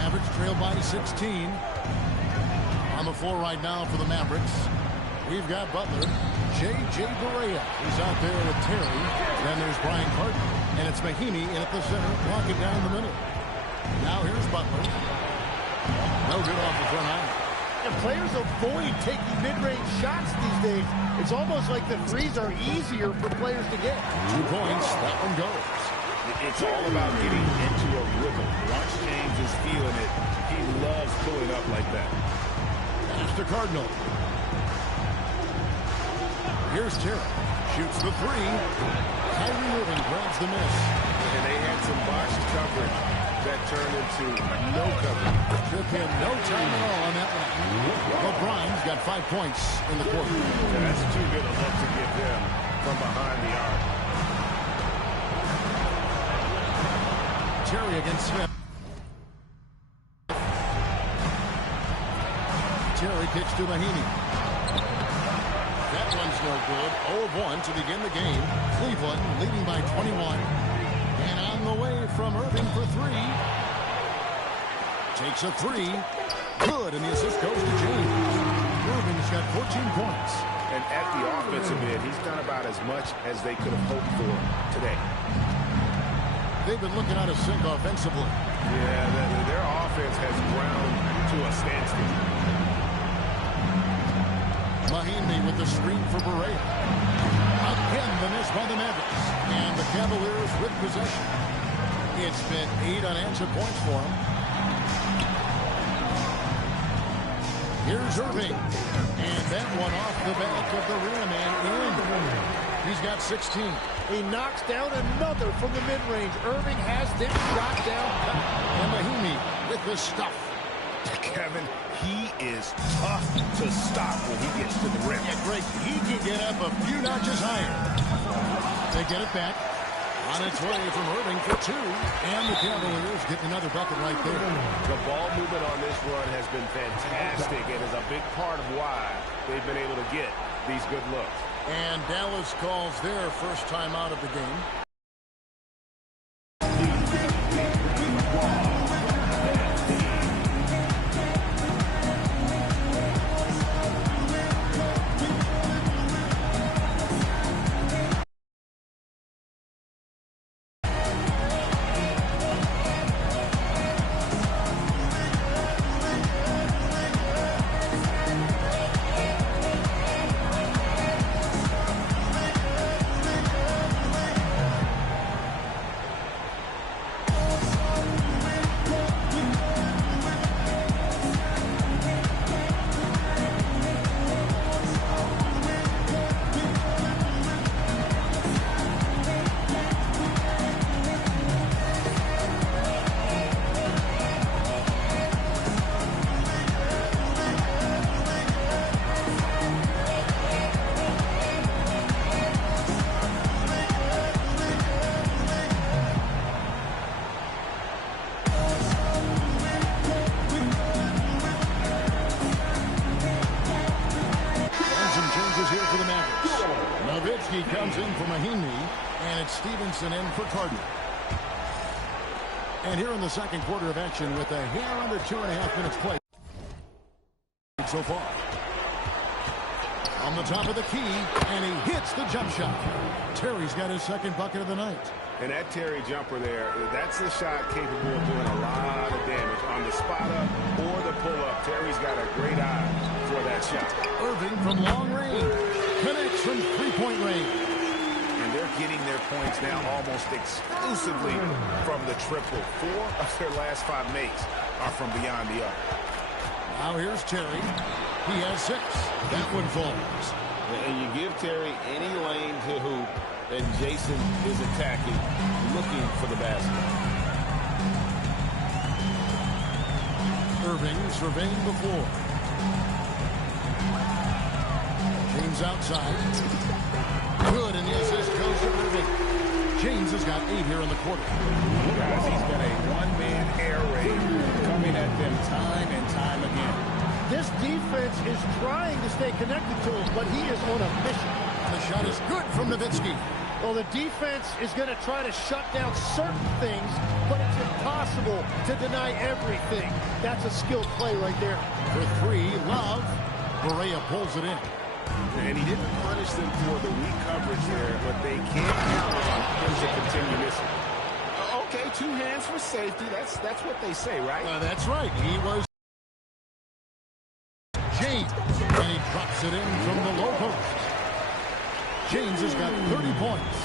Mavericks trail by 16. On the floor right now for the Mavericks, we've got Butler. J.J. Barea is out there with Terry. Then there's Brian Carton. And it's Mahimi in at the center, blocking down the middle. Now here's Butler. No good off the front eye. And players avoid taking mid-range shots these days. It's almost like the threes are easier for players to get. 2 points. That one goes. It's all about getting into a rhythm. Once James is feeling it, he loves pulling up like that. Pass to Cardinal. Here's Terry. Shoots the 3. Kyrie Irving grabs the miss. And they had some boxed coverage that turned into no coverage. Took him no time at all on that one. LeBron's got 5 points in the quarter. Yeah, that's too good a look to give them from behind the arc. Terry against Smith. Terry kicks to Mahimi. That one's no good. 0 of 1 to begin the game. Cleveland leading by 21. And on the way from Irving for 3. Takes a 3. Good, and the assist goes to James. Irving's got 14 points. And at the offensive end, he's done about as much as they could have hoped for today. They've been looking out of sync offensively. Yeah, their offense has ground to a standstill. Mahimi with the screen for Barea. Again, the miss by the Mavericks. And the Cavaliers with possession. It's been 8 unanswered points for them. Here's Irving. And that one off the back of the rim and in. He's got 16. He knocks down another from the mid-range. Irving has them shot down. And Mahimi with the stuff. Kevin, he is tough to stop when he gets to the rim. Yeah, great. He can get up a few notches higher. They get it back. On its way from Irving for 2. And the Cavaliers get another bucket right there. The ball movement on this run has been fantastic and is a big part of why they've been able to get these good looks. And Dallas calls their first time out of the game. He comes in for Mahimi, and it's Stevenson in for Cardinal. And here in the second quarter of action with a hair under 2.5 minutes played so far. On the top of the key, and he hits the jump shot. Terry's got his second bucket of the night. And that Terry jumper there, that's a shot capable of doing a lot of damage on the spot up or the pull up. Terry's got a great eye for that shot. Irving from long range connects from 3-point range. And they're getting their points now almost exclusively from the triple. 4 of their last 5 makes are from beyond the arc. Now here's Terry. He has 6. That one falls. And you give Terry any lane to hoop, and Jason is attacking, looking for the basket. Irving surveying the floor. James outside. Good, and the assist goes to Irving. James has got 8 here in the quarter. Guys, he's got a one-man air raid coming at them time and time again. This defense is trying to stay connected to him, but he is on a mission. The shot is good from Nowitzki. Well, the defense is going to try to shut down certain things, but it's impossible impossible to deny everything. That's a skilled play right there. For three, Love. Barea pulls it in. And he didn't punish them for the weak coverage there, but they can't count on him to continue missing. Okay, 2 hands for safety. That's what they say, right? That's right. He was James, and he drops it in from the low post. James has got 30 points.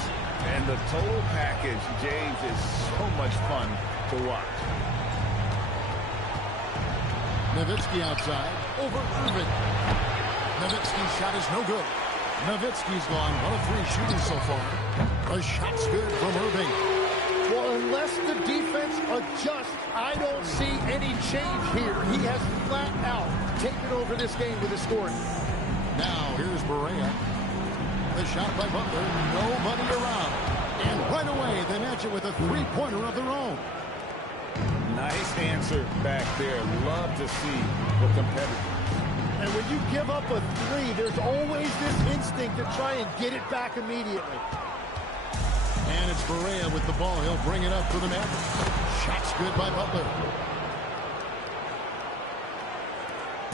And the total package, James, is so much fun to watch. Nowitzki outside, over Irving. Nowitzki's shot is no good. Nowitzki's gone 1 of 3 shooting so far. A shot's good from Irving. Well, unless the defense adjusts, I don't see any change here. He has flat out taken over this game with his scoring. Now, here's Barea. The shot by Butler, nobody around. And right away, they match it with a three-pointer of their own. Nice answer back there. Love to see the competitor. And when you give up a 3, there's always this instinct to try and get it back immediately. And it's Barea with the ball. He'll bring it up for the Mavericks. Shot's good by Butler.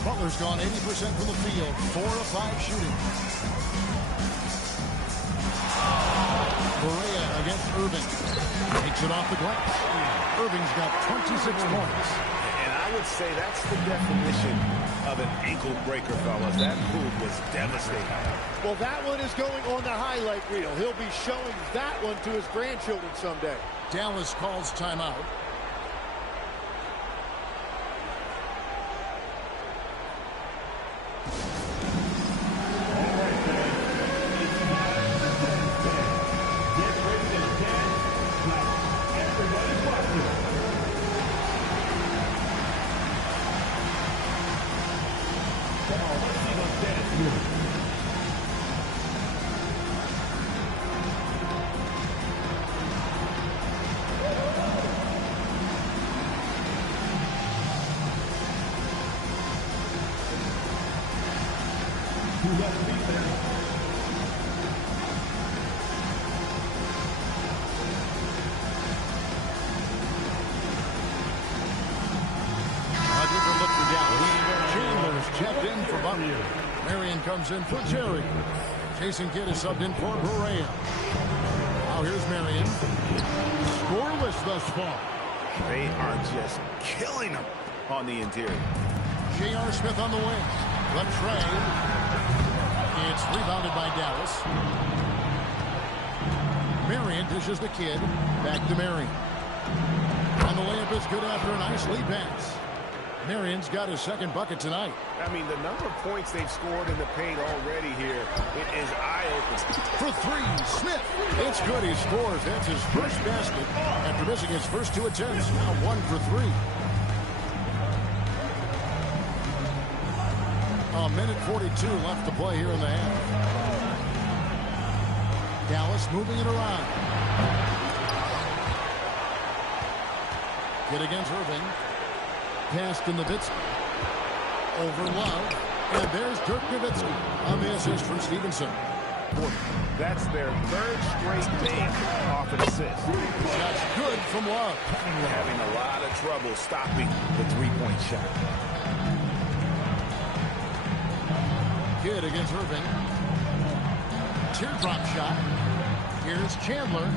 Butler's gone 80% from the field. 4 of 5 shooting. Barea against Irving. Takes it off the glass. Irving's got 26 points. And I would say that's the definition of an ankle breaker, fellas. That move was devastating. Well, that one is going on the highlight reel. He'll be showing that one to his grandchildren someday. Dallas calls timeout. Checked in for Butler. Marion comes in for Jerry. Jason Kidd is subbed in for Barea. Now here's Marion. Scoreless thus far. They are just killing them on the interior. J.R. Smith on the wing. The tray. It's rebounded by Dallas. Marion dishes the Kidd. Back to Marion. And the layup is good after a nice lead pass. Marion's got his second bucket tonight. I mean, the number of points they've scored in the paint already here, it is eye-opening. For 3, Smith. It's good. He scores. That's his first basket after missing his first 2 attempts. Now 1 for 3. A minute 42 left to play here in the half. Dallas moving it around. Kidd against Irving. Pass to Nowitzki. Over Love. And there's Dirk Nowitzki on the assist from Stevenson. That's their 3rd straight game off an assist. That's good from Love. Having a lot of trouble stopping the three-point shot. Kidd against Irving. Teardrop shot. Here's Chandler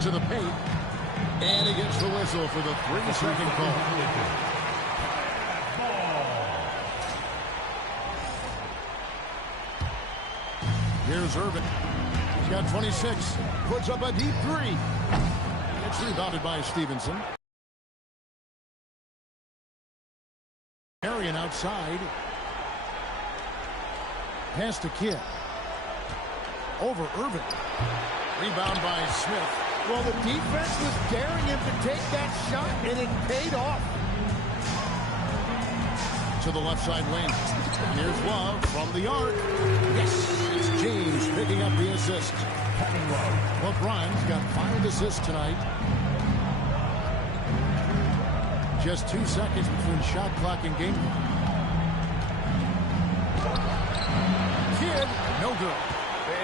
to the paint. And he gets the whistle for the 3-second call. Here's Irving. He's got 26. Puts up a deep 3. It's rebounded by Stevenson. Marion outside. Pass to Kidd. Over Irving. Rebound by Smith. Well, the defense was daring him to take that shot, and it paid off. To the left side wing. And here's Love from the arc. Yes, it's James picking up the assist. LeBron's got 5 assists tonight. Just 2 seconds between shot clock and game clock. Kidd, no good.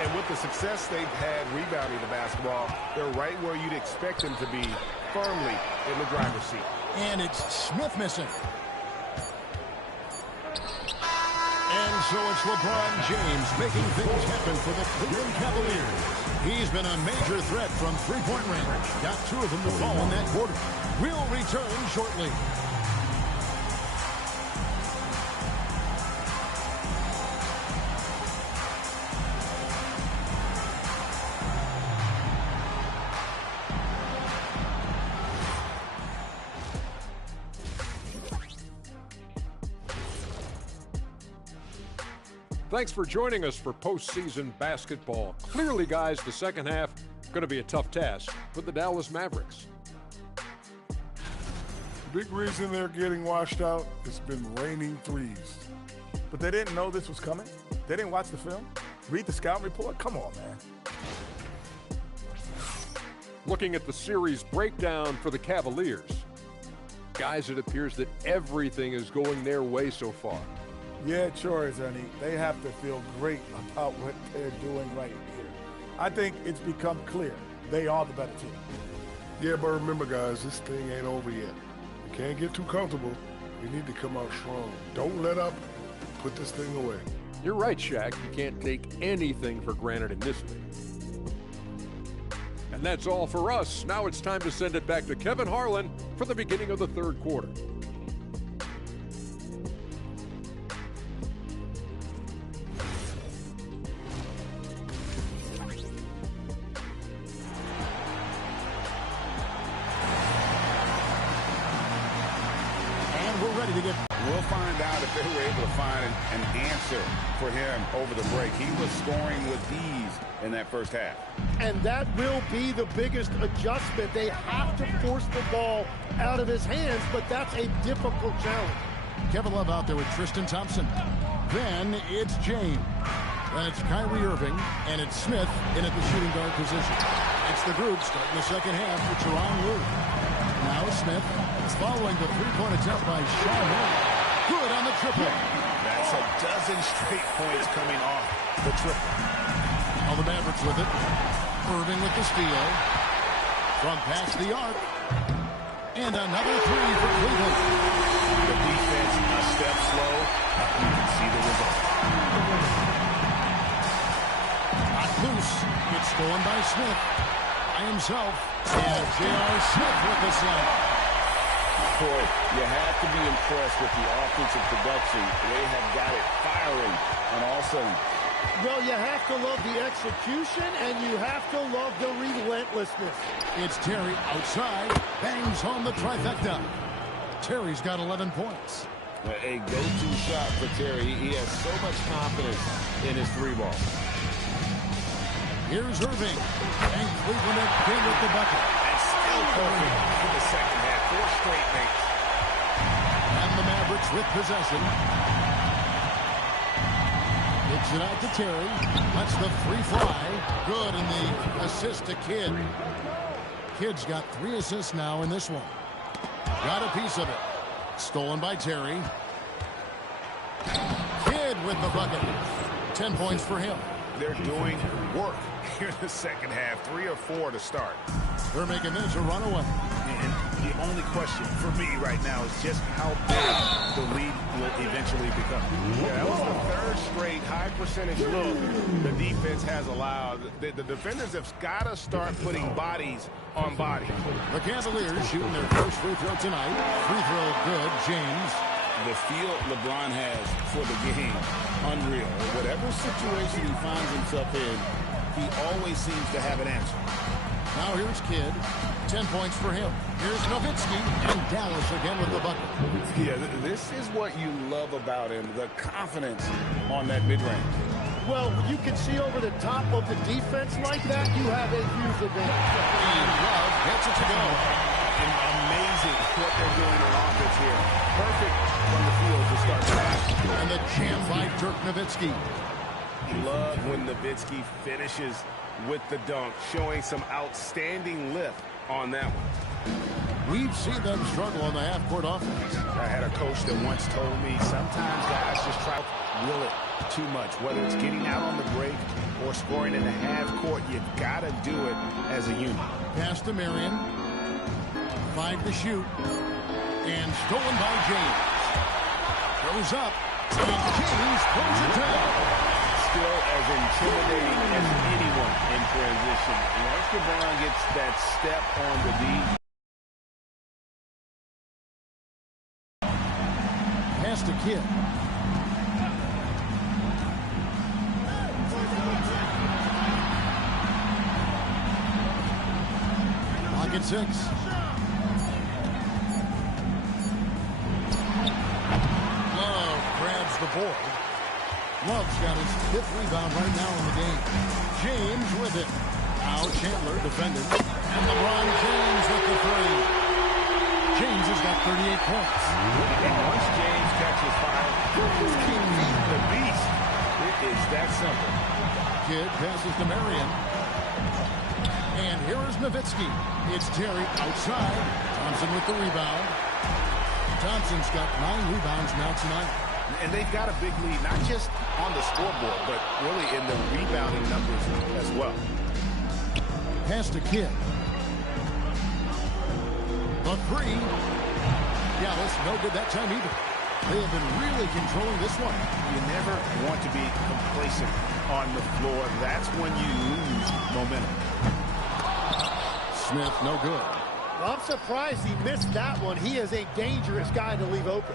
And with the success they've had rebounding the basketball, they're right where you'd expect them to be firmly in the driver's seat. And it's Smith missing. And so it's LeBron James making things happen for the Cleveland Cavaliers. He's been a major threat from three-point range. Got 2 of them to fall in that quarter. We'll return shortly. Thanks for joining us for postseason basketball. Clearly, guys, the second half going to be a tough task for the Dallas Mavericks. The big reason they're getting washed out, it's been raining threes. But they didn't know this was coming? They didn't watch the film? Read the scout report? Come on, man. Looking at the series breakdown for the Cavaliers. Guys, it appears that everything is going their way so far. Yeah, it sure is, Ernie. They have to feel great about what they're doing right here. I think it's become clear they are the better team. Yeah, but remember, guys, this thing ain't over yet. You can't get too comfortable. You need to come out strong. Don't let up. Put this thing away. You're right, Shaq. You can't take anything for granted in this league. And that's all for us. Now it's time to send it back to Kevin Harlan for the beginning of the third quarter. We'll find out if they were able to find an answer for him over the break. He was scoring with ease in that first half. And that will be the biggest adjustment. They have to force the ball out of his hands, but that's a difficult challenge. Kevin Love out there with Tristan Thompson. Then it's James. Then it's Kyrie Irving, and it's Smith in at the shooting guard position. It's the group starting the second half with Tyronn Lue. Now Smith following the three-point attempt by Sean Moore. Good on the triple. That's a dozen straight points coming off the triple. All the Mavericks with it. Irving with the steal. From past the arc. And another three for Cleveland. The defense a step slow. You can see the result. Not loose. It's stolen by Smith. By himself. And J.R. Smith with the slam. Boy, you have to be impressed with the offensive production. They have got it firing on all cylinders. Well, you have to love the execution, and you have to love the relentlessness. It's Terry outside. Bangs home the trifecta. Terry's got 11 points. A go-to shot for Terry. He has so much confidence in his three ball. Here's Irving. And Cleveland again with the bucket. And still perfect in the second half. 4 straight makes. And the Mavericks with possession. Kicks it out to Terry. That's the free fly. Good, and the assist to Kidd. Kidd's got 3 assists now in this one. Got a piece of it. Stolen by Terry. Kidd with the bucket. 10 points for him. They're doing work here in the second half. 3 or 4 to start. They're making this a runaway. And the only question for me right now is just how big the lead will eventually become. Yeah, that was the 3rd straight high percentage look the defense has allowed. The defenders have got to start putting bodies on body. The Cavaliers shooting their first free throw tonight. Free throw good. James. The feel LeBron has for the game, unreal. Whatever situation he finds himself in, he always seems to have an answer. Now here's Kidd. 10 points for him. Here's Nowitzki, and Dallas again with the bucket. Yeah, this is what you love about him, the confidence on that mid-range. Well, you can see over the top of the defense like that, you have a huge advantage. And Love gets it to go. And amazing what they're doing on offense here. Perfect from the field to start the half. And the jam by Dirk Nowitzki. Love when Nowitzki finishes with the dunk, showing some outstanding lift on that one. We've seen them struggle on the half-court offense. I had a coach that once told me sometimes guys just try to will it too much. Whether it's getting out on the break or scoring in the half-court, you've got to do it as a unit. Pass to Marion. 5 to shoot. And stolen by James. Goes up. And James pulls it down. Still as intimidating as anyone in transition. Once LeBron gets that step on the D. Pass to Kidd. Pocket 6. Love grabs the board. Love's got his 5th rebound right now in the game. James with it. Now Chandler defending. And LeBron James with the 3. James has got 38 points. And once James catches fire, just keep feeding the beast. It is that simple. Kidd passes to Marion. And here is Nowitzki. It's Terry outside. Thompson with the rebound. Thompson's got 9 rebounds now tonight. And they've got a big lead, not just on the scoreboard, but really in the rebounding numbers as well. Pass to Kidd. The 3. Dallas no good that time either. They have been really controlling this one. You never want to be complacent on the floor. That's when you lose momentum. Smith no good. Well, I'm surprised he missed that one. He is a dangerous guy to leave open.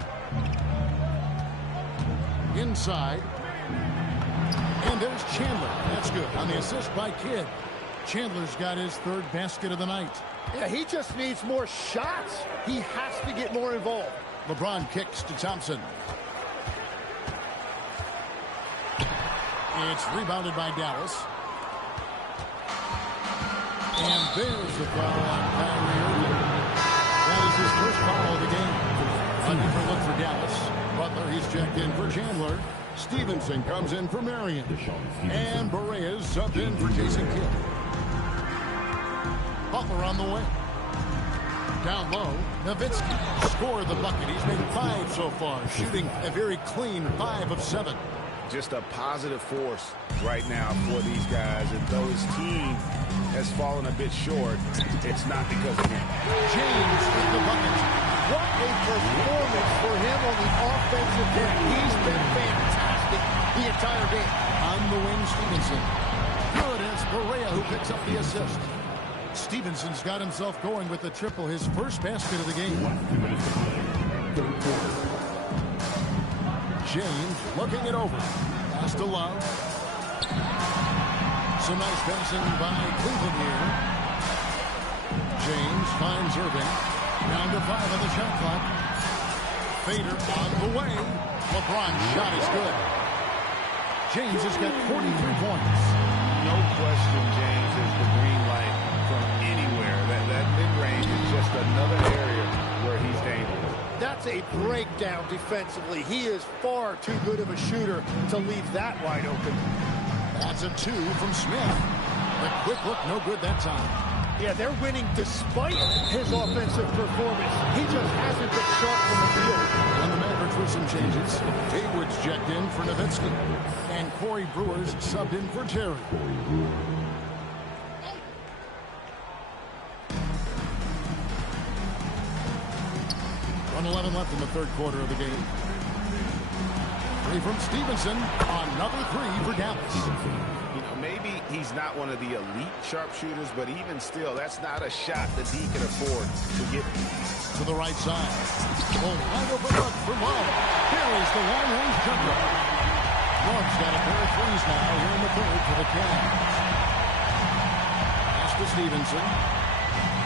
Inside. And there's Chandler. That's good. On the assist by Kidd. Chandler's got his 3rd basket of the night. Yeah, he just needs more shots. He has to get more involved. LeBron kicks to Thompson. It's rebounded by Dallas. And there's the foul on Kyrie Irving. That is his first foul of the game. A different look for Dallas. Butler, he's checked in for Chandler. Stevenson comes in for Marion. And Berea's subbed in for Jason Kidd. Butler on the way. Down low, Nowitzki scored the bucket. He's made 5 so far, shooting a very clean 5 of 7. Just a positive force right now for these guys. And though his team has fallen a bit short, it's not because of him. James with the bucket. What a performance for him on the offensive end. He's been fantastic the entire game. On the wing, Stevenson. Good, it's Berea who picks up the assist. Stevenson's got himself going with the triple, his first basket of the game. James looking it over. Pass to Love. Some nice passing by Cleveland here. James finds Irving. Down to 5 on the shot clock. Fader on the way. LeBron's shot is good. James has got 43 points. No question, James is the green light from anywhere. That mid-range is just another area where he's dangerous. That's a breakdown defensively. He is far too good of a shooter to leave that wide open. That's a 2 from Smith. The quick look, no good that time. Yeah, they're winning despite his offensive performance. He just hasn't been sharp from the field. And the Mavericks with some changes. Hayward's checked in for Nowitzki. And Corey Brewer's subbed in for Terry. 1:11 left in the 3rd quarter of the game. 3 from Stevenson. Another 3 for Dallas. You know, maybe he's not one of the elite sharpshooters, but even still, that's not a shot the D can afford to get. To the right side. Oh, wide open look for Love. Here is the long-range jumper. Love's got a pair of 3s now here in the 3rd for the Cavs. Pass to Stevenson.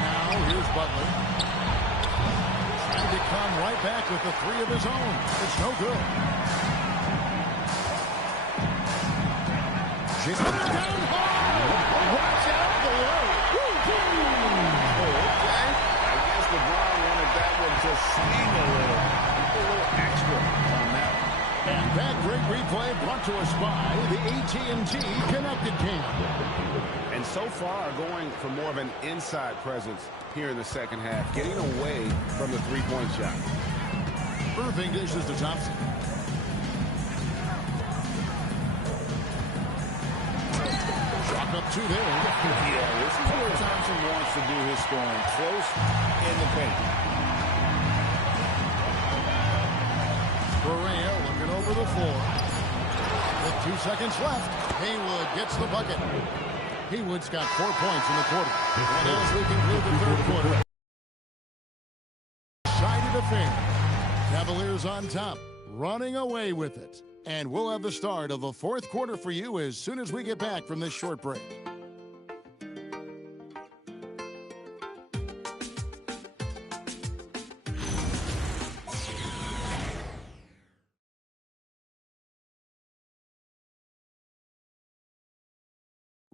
Now here's Butler. Trying to come right back with the 3 of his own. It's no good. Jason down hard. Watch out below. Okay. I guess LeBron wanted that one to swing a little extra on that one. And that great replay brought to us by the AT&T Connected Cam. And so far going for more of an inside presence here in the second half, getting away from the three-point shot. Irving dishes to Thompson. Shot back up two there. Yeah, this is where Thompson wants to do his scoring. Close in the paint. Correa looking over the floor. With 2 seconds left, Haywood gets the bucket. Haywood's got 4 points in the quarter. And as we conclude the third quarter, sided affair. Cavaliers on top, running away with it. And we'll have the start of the fourth quarter for you as soon as we get back from this short break.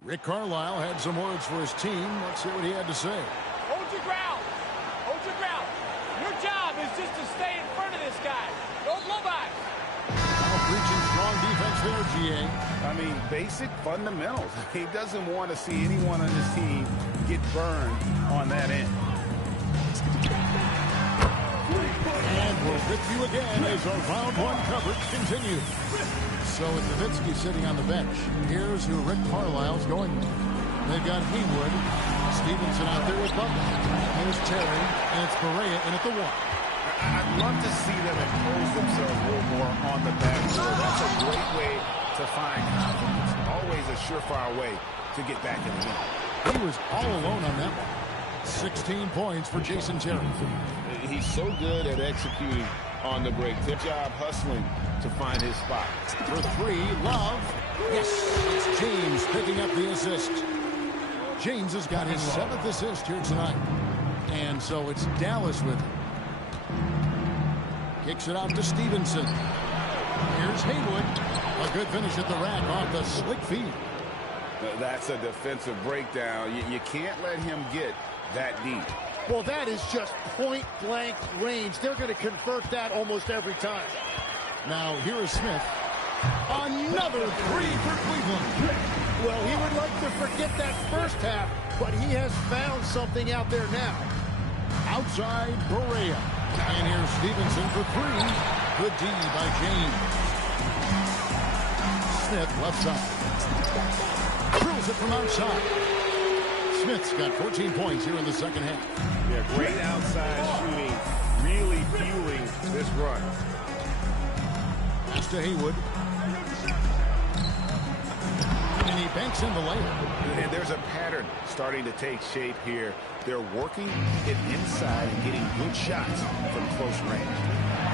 Rick Carlisle had some words for his team. Let's see what he had to say. Hold your ground. Hold your ground. Your job is just to stay in front of this guy. Don't blow back. Now preaching strong defense there, GA. I mean, basic fundamentals. He doesn't want to see anyone on his team get burned on that end. And we're with you again as our round one coverage continues. So with Nowitzki sitting on the bench, here's who Rick Carlisle's going with. They've got Haywood, Stevenson out there with Butler. There's Terry, and it's Berea in at the one. I'd love to see them impose themselves a little more on the backcourt. That's a great way to find confidence. Always a surefire way to get back in the game. He was all alone on that one. 16 points for Jason Terry. He's so good at executing on the break. Good job hustling to find his spot. For three, Love. Yes, it's James picking up the assist. James has got his 7th assist here tonight. And so it's Dallas with him. Kicks it out to Stevenson. Here's Haywood. A good finish at the rack off the slick feed. That's a defensive breakdown. You can't let him get that deep. Well, that is just point-blank range. They're going to convert that almost every time. Now, here is Smith. Another three for Cleveland. Well, he would like to forget that first half, but he has found something out there now. Outside, Berea. And here's Stevenson for three. Good D by James. Smith left side. Drills it from outside. Smith's got 14 points here in the second half. Yeah, great outside shooting, really fueling this run. Pass to Haywood. And he banks in the layup. And there's a pattern starting to take shape here. They're working it inside and getting good shots from close range.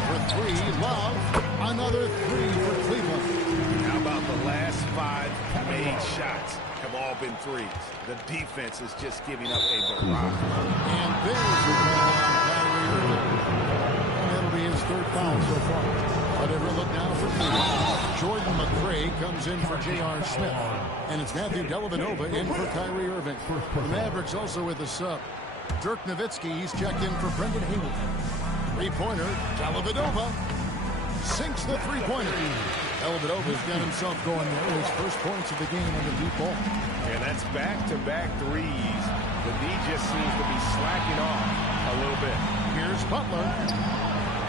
For three, Love. Another three for Cleveland. How about the last 5 made shots have all been threes? The defense is just giving up a barrage. And there's the call on Kyrie Irving. And that'll be his 3rd foul so far. But ever look now for Cleveland. Jordan McRae comes in for J.R. Smith. And it's Matthew Dellavedova in for Kyrie Irving. The Mavericks also with a sub. Dirk Nowitzki, he's checked in for Brendan Haywood. Three-pointer, Dellavedova sinks the three-pointer. Dellavedova's got himself going there. His first points of the game on the deep ball. And that's back-to-back threes. The D just seems to be slacking off a little bit. Here's Butler.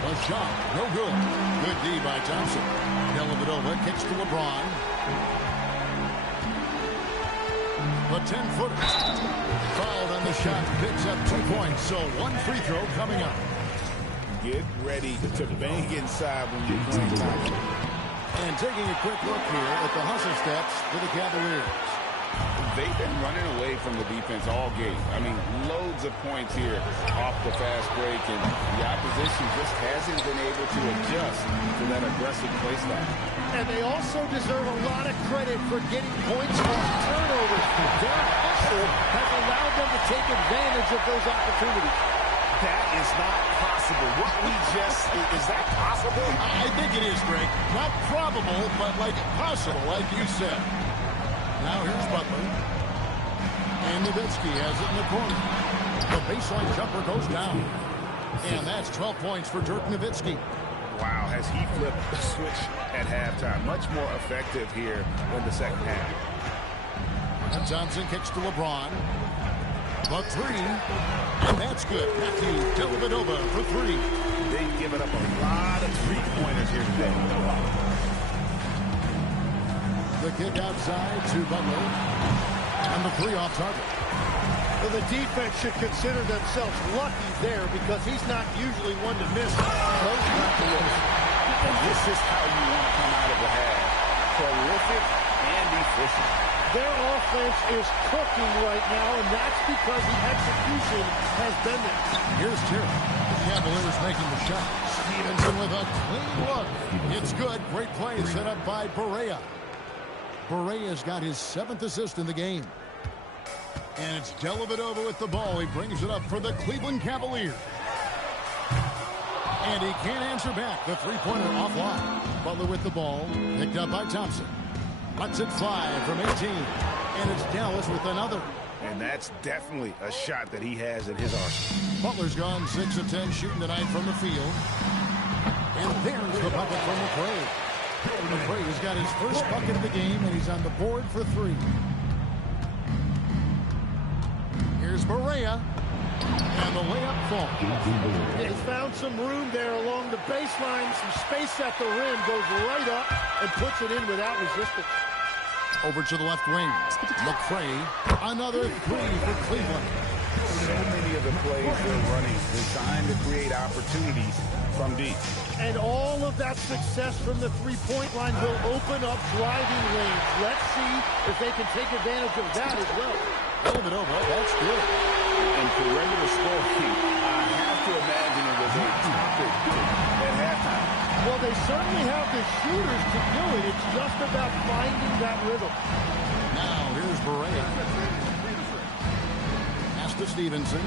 A shot, no good. Good D by Thompson. Dellavedova kicks to LeBron. The 10-footer. Fouled on the shot, picks up 2 points. So 1 free throw coming up. Get ready to bang inside when you're playing Thompson. And taking a quick look here at the hustle stats for the Cavaliers. They've been running away from the defense all game. I mean, loads of points here off the fast break, and the opposition just hasn't been able to adjust to that aggressive play style. And they also deserve a lot of credit for getting points off turnovers. Their hustle has allowed them to take advantage of those opportunities. That is not possible. What we just, is that possible? I think it is, Greg. Not probable, but like possible, like you said. Now here's Butler. And Nowitzki has it in the corner. The baseline jumper goes down. And that's 12 points for Dirk Nowitzki. Wow, has he flipped the switch at halftime. Much more effective here in the second half. And Johnson kicks to LeBron. The three. And that's good. Matthew Dellavedova for three. They've given up a lot of three-pointers here today. The kick outside to Butler. And the three off target. Well, the defense should consider themselves lucky there because he's not usually one to miss. Close not to miss. And this is how you want to come out of the half. Prolific and efficient. Their offense is cooking right now, and that's because the execution has been there. Here's Terry. The Cavaliers making the shot. Stevenson with a clean look. It's good. Great play set up by Barea. Barea's got his 7th assist in the game. And it's Dellavedova with the ball. He brings it up for the Cleveland Cavaliers. And he can't answer back. The three-pointer offline. Butler with the ball. Picked up by Thompson. Lets it fly from 18. And it's Dallas with another. And that's definitely a shot that he has in his arsenal. Butler's gone 6 of 10 shooting tonight from the field. And there's the bucket from McRae. McRae's got his first bucket of the game, and he's on the board for 3. Here's Barea. And the layup falls. He's found some room there along the baseline. Some space at the rim. Goes right up and puts it in without resistance. Over to the left wing. McRae. Another 3 for Cleveland. So many of the plays they're running designed to create opportunities from deep. And all of that success from the three-point line will open up driving lanes. Let's see if they can take advantage of that as well. Dellavedova, that's good. And for regular scoring, I have to imagine it was a topic at halftime. Well, they certainly have the shooters to do it. It's just about finding that rhythm. Now, here's Barea. Pass to Stevenson.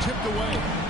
Tipped away.